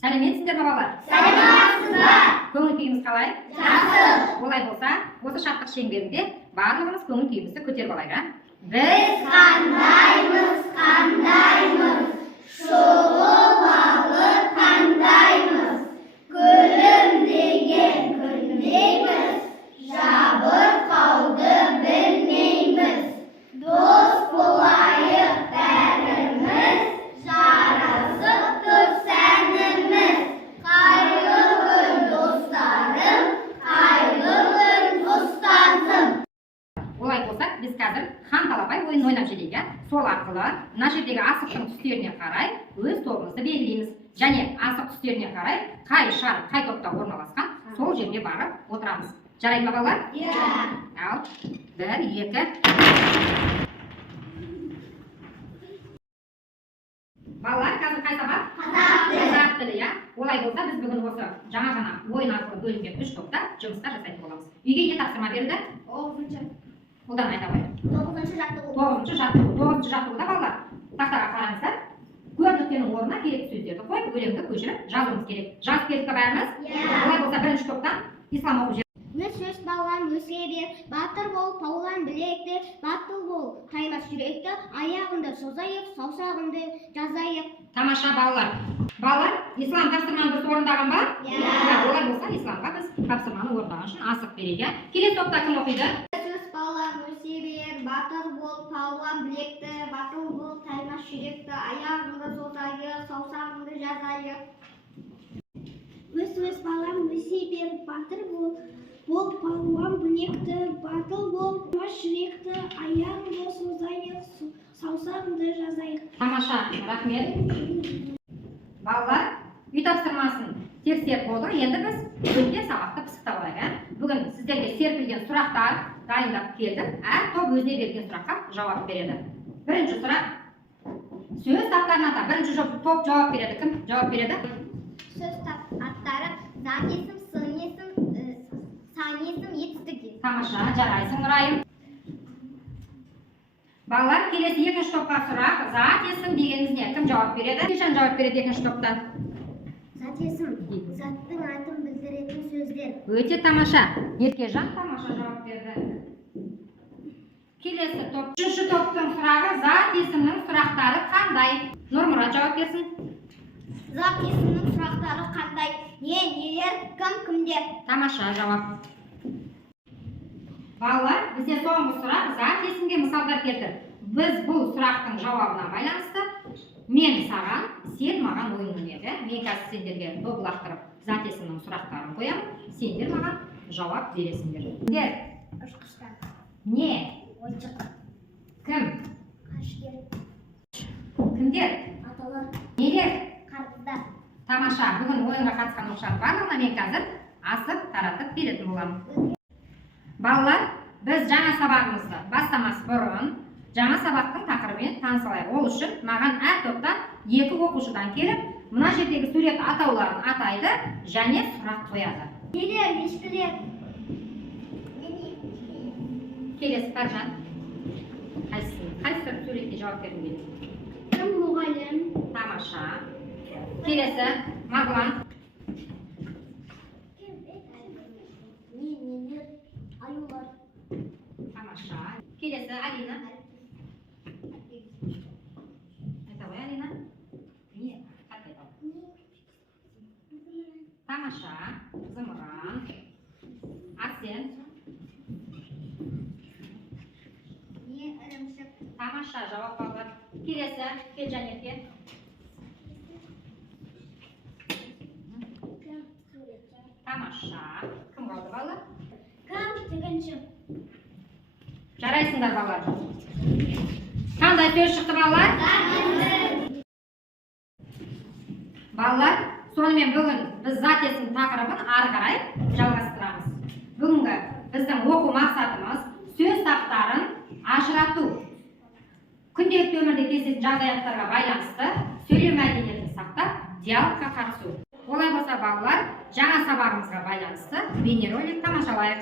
Сәлеметсіздер ме балалар? Сәлеметсіздер. Көңіл күйіміз қалай? Жақсы. Олай болса, осы шаттық шеңберінде барлығымыз көңіл күйімізді көтеріп алайық, а? Біз қандаймыз, шұғылалы қандаймыз, күлімдеген күлмейміз, жабырқауды білмейміз, дос болайық бәріміз, жарасып тұр сәніміз, қайырлы күн достарым, қайырлы күн ұстазым. Олай болса, біз қазір хан талапай ойын ойнап жүрейік, а? Сол арқылы мына жердегі асықтың түстеріне қарай өз тобымызды белгілейміз. Және асық түстеріне қарай қай шар қай топта орналасқан, сол жерге барып отырамыз. Жарайды ма балалар? Иә. Ал, 1, 2. Балалар, қазір қай сабақ? Қазақ тілі, иә? Олай болса, біз бүгін осы жаңа ғана ойын арқылы бөлінген 3 топта жұмыстар жасайтын боламыз. Үйге не тапсырма берілді? 9-шы. Одан айта қойды. 9-шы жаттығу. 9-шы жаттығу. 9-шы жаттығуда балалар, тақтаға қараңыздар. Көп нүктенің орнына керекті сөздерді қойып, өлеңді көшіріп жазуымыз керек. Жазып келдік бәріміз? Иә. Олай болса, бірінші топтан ислам оқып Өс балам өсе бер, батыр бол, паулан білекті, батыл бол, таймас жүректі, аяғыңды созайық, саусағыңды жазайық. Тамаша балалар. Балалар, ислам тапсырманы дұрыс орындаған ба? Иә. Олай болса, исламға біз тапсырманы орындаған үшін асық берейік. Келесі топта кім оқиды? Өс балам өсе бер, батыр бол, паулан білекті, батыл бол, таймас жүректі, аяғыңды созайық, саусағыңды жазайық. Өс балам өсе бер, батыр бол, палуан білекті, батыл бол, таймас жүректі, аяғыңды созайық, саусағыңды жазайық. Тамаша, рахмет. Балалар, үй тапсырмасын тексеріп болдық. Енді біз бүгінгі сабақты пысықтап алайық. Бүгін сіздерге серпілген сұрақтар дайындап келдім. Әр топ өзіне берген сұраққа жауап береді. Бірінші сұрақ. Сөз таптарын ата. Бірінші топ жауап береді. Кім жауап береді? Сөз аттары зат есім, сын есім, сан есім, етістік есім. Тамаша, жарайсың Нұрайым. Балалар, келесі екінші топқа сұрақ. Зат есім дегеніміз не? Кім жауап береді? Кешен жауап береді екінші топтан. Зат есім, заттың атын білдіретін сөздер. Өте тамаша. Еркежан тамаша жауап берді. Келесі топ. Үшінші топтың сұрағы зат есімнің сұрақтары қандай? Нұрмұрат жауап берсін. Зат есімнің сұрақтары қандай? Не, нелер, кім, кімдер? Тамаша жауап. Балалар, бізде соңғы сұрақ зат есімге мысалдар келді. Біз бұл сұрақтың жауабына байланысты мен саған, сен маған ойын ойнайды. Мен қазір сендерге доп лақтырып зат есімнің сұрақтарын қоямын. Сендер маған жауап бересіңдер. Кімдер? Ұшқыштар. Не? Ойыншық. Кім? Қашкер. Кімдер? Аталар. Нелер? Қарыздар. Тамаша, бүгін ойынға қатысқан оқушылар барлығына мен қазір асып таратып беретін боламын. Балалар, біз жаңа сабағымызды бастамас бұрын жаңа сабақтың тақырыбымен танысалайық. Ол үшін маған әр топтан 2 оқушыдан келіп, мына жердегі сурет атауларын атайды және сұрақ қояды. Нелер, ешкілер. Келесі Таржан. Қайсы суретке жауап бергің келеді? Кім мұғалім? Тамаша. Келесі Марғұлан. Нелер, аюлар. Тамаша. Келесі Алина. Айта ғой Алина. Не? Қатты айта ғой. Тамаша. Зымыран. Арсен. Не, ірімшік. Тамаша жауап балалар. Келесі Келжанерге. Тамаша. Кім қалды балалар? Кім, тігінші. Жарайсыңдар балалар. Қандай сөз шықты балалар? Балалар, сонымен бүгін біз зат есім тақырыбын ары қарай жалғастырамыз. Бүгінгі біздің оқу мақсатымыз сөз таптарын ажырату. Күнделікті өмірде кездесетін жағдаяттарға байланысты сөйлеу мәдениетін сақтап, диалогқа қатысу. Олай болса балалар, жаңа сабағымызға байланысты бейнеролик тамашалайық.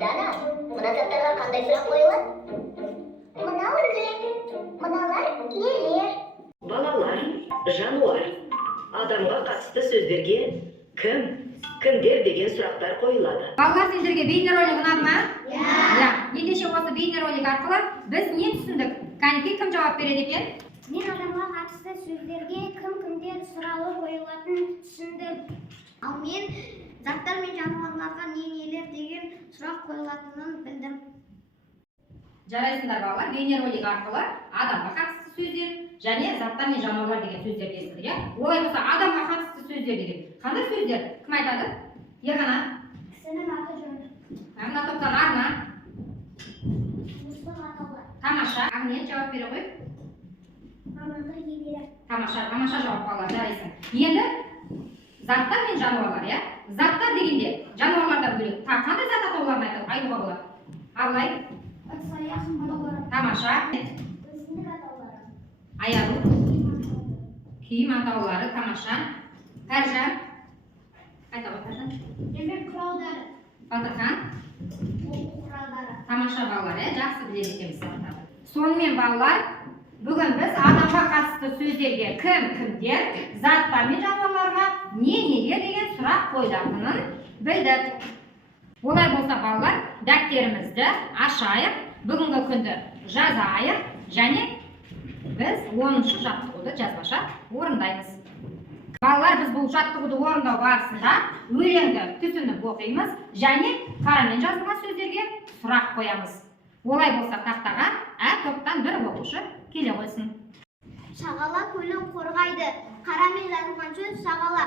Дана, мына заттарға қандай сұрақ қойылады? Мынау не? Мыналар нелер? Балалар, Жануар. Адамға қатысты сөздерге кім, кімдер деген сұрақтар қойылады. Балалар, сендерге бейнеролик ұнады ма? Иә. Ендеше осы бейнеролик арқылы біз не түсіндік? Кәнекей кім жауап береді екен? Мен адамға қатысты сөздерге кім-кімдер сұрауы қойылатынын түсіндім. Ал мен заттар мен жануарларға нелер деген сұрақ қойылатынын білдім. Жарайсыңдар балалар, бейнеролик арқылы адамға қатысты сөздер және заттар мен жануарлар деген сөздерді естідік, иә? Олай болса, адамға қатысты сөздер деген қандай сөздер? Кім айтады? Ерғанат. Кісінің аты жөні. Мына топтан Арна. Мұздың атаулар. Тамаша. Ақниет жауап бере ғой. Мамандық иелері. Тамаша жауап балалар, жарайсың. Енді заттар мен жануарлар, иә? Заттар дегенде жануарлардан бөлек қандай зат атауларын айтуға болады? Абылай. Ыдыс-аяқ атаулары. Тамаша. Өсімдік атаулары. Аяғу. Киім атаулары. Тамаша. Пәржан. Айта ғой, Пәржан. Демек құралдары. Батырхан. Оқу құралдары. Тамаша балалар, жақсы біледі екенбіз сабақтарды. Сонымен балалар, бүгін біз адамға қатысты сөздерге кімдер, заттар мен жануарларға нелер деген сұрақ қойылатынын білдік. Олай болса балалар, дәптерімізді ашайық, бүгінгі күнді жазайық және біз 10-шы жаттығуды жазбаша орындаймыз. Балалар, біз бұл жаттығуды орындау барысында өлеңді түсініп оқимыз және қарамен жазылған сөздерге сұрақ қоямыз. Олай болса тақтаға әр топтан бір оқушы келе қойсын. Шағала көлін қорғайды. Қарамен жазылған сөз шағала.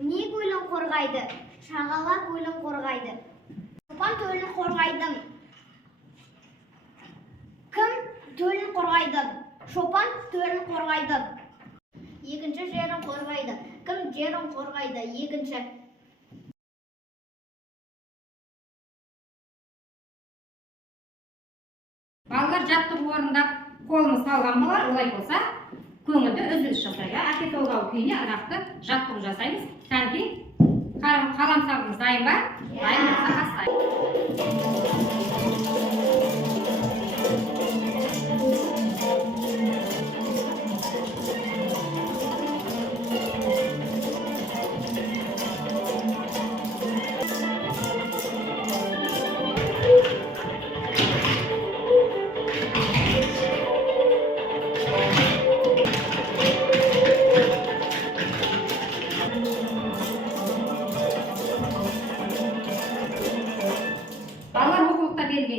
Не көлін қорғайды? Шағала көлін қорғайды. Шопан төлін қорғайды. Кім төлін қорғайды? Шопан төлін қорғайды. Екінші жерін қорғайды. Кім жерін қорғайды? Екінші. Балалар жаттығу орындап қолымыз салған болар, олай болса көңілді үзіліс жасайық. Әке толғау күйіне арақты жаттығу жасаймыз. Кәнекей қаламсабымыз дайын ба? Дайын болса бастайық.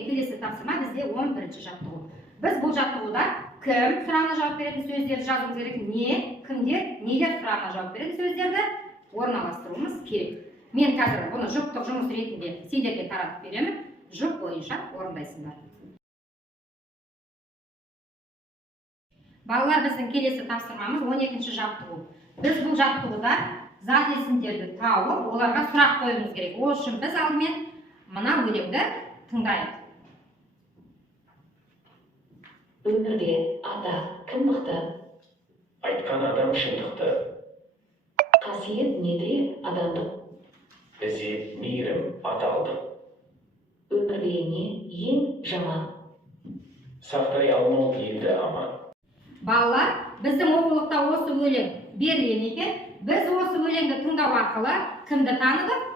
Келесі тапсырма бізде 11-ші жаттығу. Біз бұл жаттығуда кім сұрағына жауап беретін сөздерді жазуымыз керек, не, кімдер, нелер сұрағына жауап беретін сөздерді орналастыруымыз керек. Мен қазір бұны жұптық жұмыс ретінде сендерге таратып беремін, жұп бойынша орындайсыңдар. Балалар, біздің келесі тапсырмамыз 12-ші жаттығу. Біз бұл жаттығуда зат есімдерді тауып, оларға сұрақ қоюымыз керек. Ол үшін біз алдымен мына өлеңді тыңдайық. Өмірде ата кім мықты? Айтқан адам шындықты. Қасиет неде адамдық? Бізде мейірім аталды. Өмірде не ең жаман? Сақтай алмау елді аман. Балалар, біздің оқулықта осы өлең берілген екен. Біз осы өлеңді тыңдау арқылы кімді таныдық?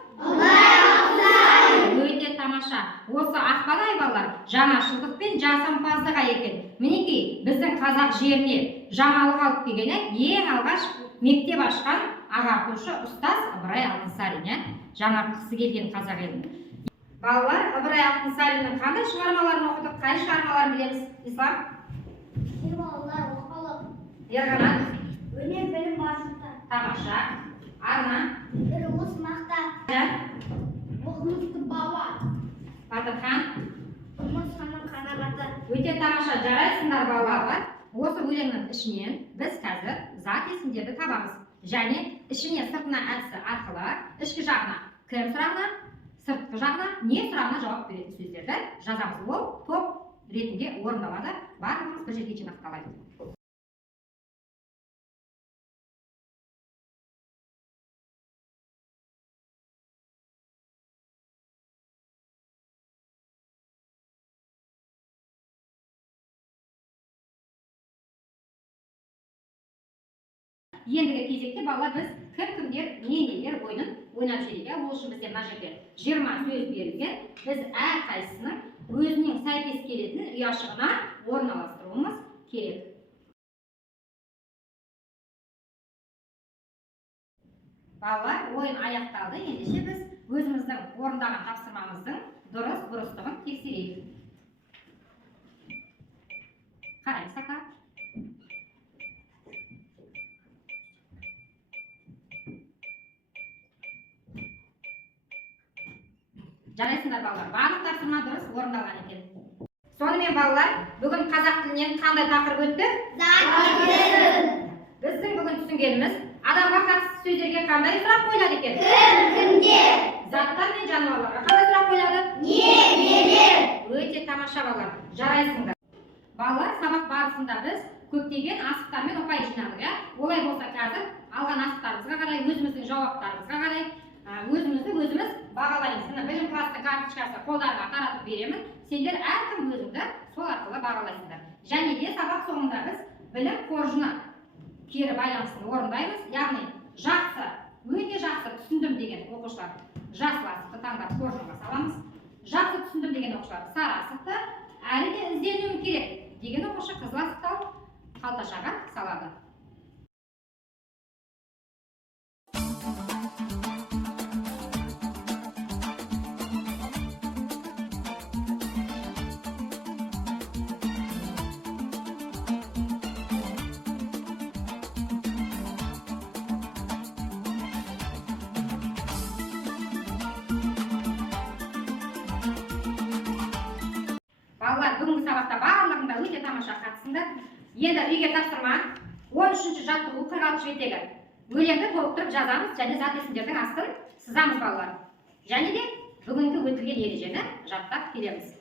Өте тамаша. Осы Ақбалай балалар жаңашылдық пен жасампаздық екен. Мінекей, біздің қазақ жеріне жаңалық алып келгені ең алғаш мектеп ашқан ағартушы ұстаз Ыбырай Алтынсарин, жаңартқысы келген қазақ елін. Балалар, Ыбырай Алтынсариннің қандай шығармаларын оқыдық, қай шығармаларын білеміз? Ислам? Балалар оқалық. Ерғанат? Өнер білім барысында. Тамаша. Арна? Бір уыс мақта. Оқымысты бауа. Батырхан? Ұмырсқаның қанағаты. Өте тамаша, жарайсыңдар балалар. Осы өлеңнің ішінен біз қазір зат есімдерді табамыз. Және ішіне сыртына әдісі арқылы ішкі жағына кім сұрағына, сыртқы жағына не сұрағына жауап беретін сөздерді жазамыз. Ол топ ретінде орындалады. Барлығымыз бір жерге жинақталайық. ендігі кезекте балалар біз кімдер нелер ойынын ойнап жүрейік. Ол үшін бізде мына жерде 20 сөз берілген. Біз әрқайсысының өзінің сәйкес келетін ұяшығына орналастыруымыз керек. Балалар, ойын аяқталды. Ендеше біз өзіміздің орындаған тапсырмамыздың дұрыс-бұрыстығын тексерейік. Қарайық сақа. Жарайсыңдар балалар, барлық тапсырма дұрыс орындалған екен. Сонымен балалар, бүгін қазақ тілінен қандай тақырып өтті? Біздің бүгін түсінгеніміз, адамға қатысты сөздерге қандай сұрақ қойылады екен? Кімге? Заттар мен жануарларға қандай сұрақ қойылады? Нелер? Өте тамаша балалар, жарайсыңдар. Балалар, сабақ барысында біз көптеген асықтар мен ұпай жинадық. Олай болса қазір алған асықтарымызға қарай, өзіміздің жауаптарымызға қарай өзімізді өзіміз бағалаймыз. Мына білім класты карточкасы қолдарға таратып беремін. Сендер әркім өзіңді сол арқылы бағалайсыңдар. Және де сабақ соңында біз білім қоржыны кері байланысын орындаймыз. Яғни жақсы, өте жақсы түсіндім деген оқушылар жасыл асықты таңдап қоржынға саламыз. Жақсы түсіндім деген оқушылар сары асықты, әлі де ізденуім керек деген оқушы қызыл асықты алып қалташаға салады. Балалар, бүгінгі сабақта барлығында өте тамаша қатысыңдар. Енді үйге тапсырма 13-ші жаттығу 46 беттегі өлеңді толықтырып жазамыз және зат есімдердің астын сызамыз балалар. Және де бүгінгі өтілген ережені жаттап келеміз.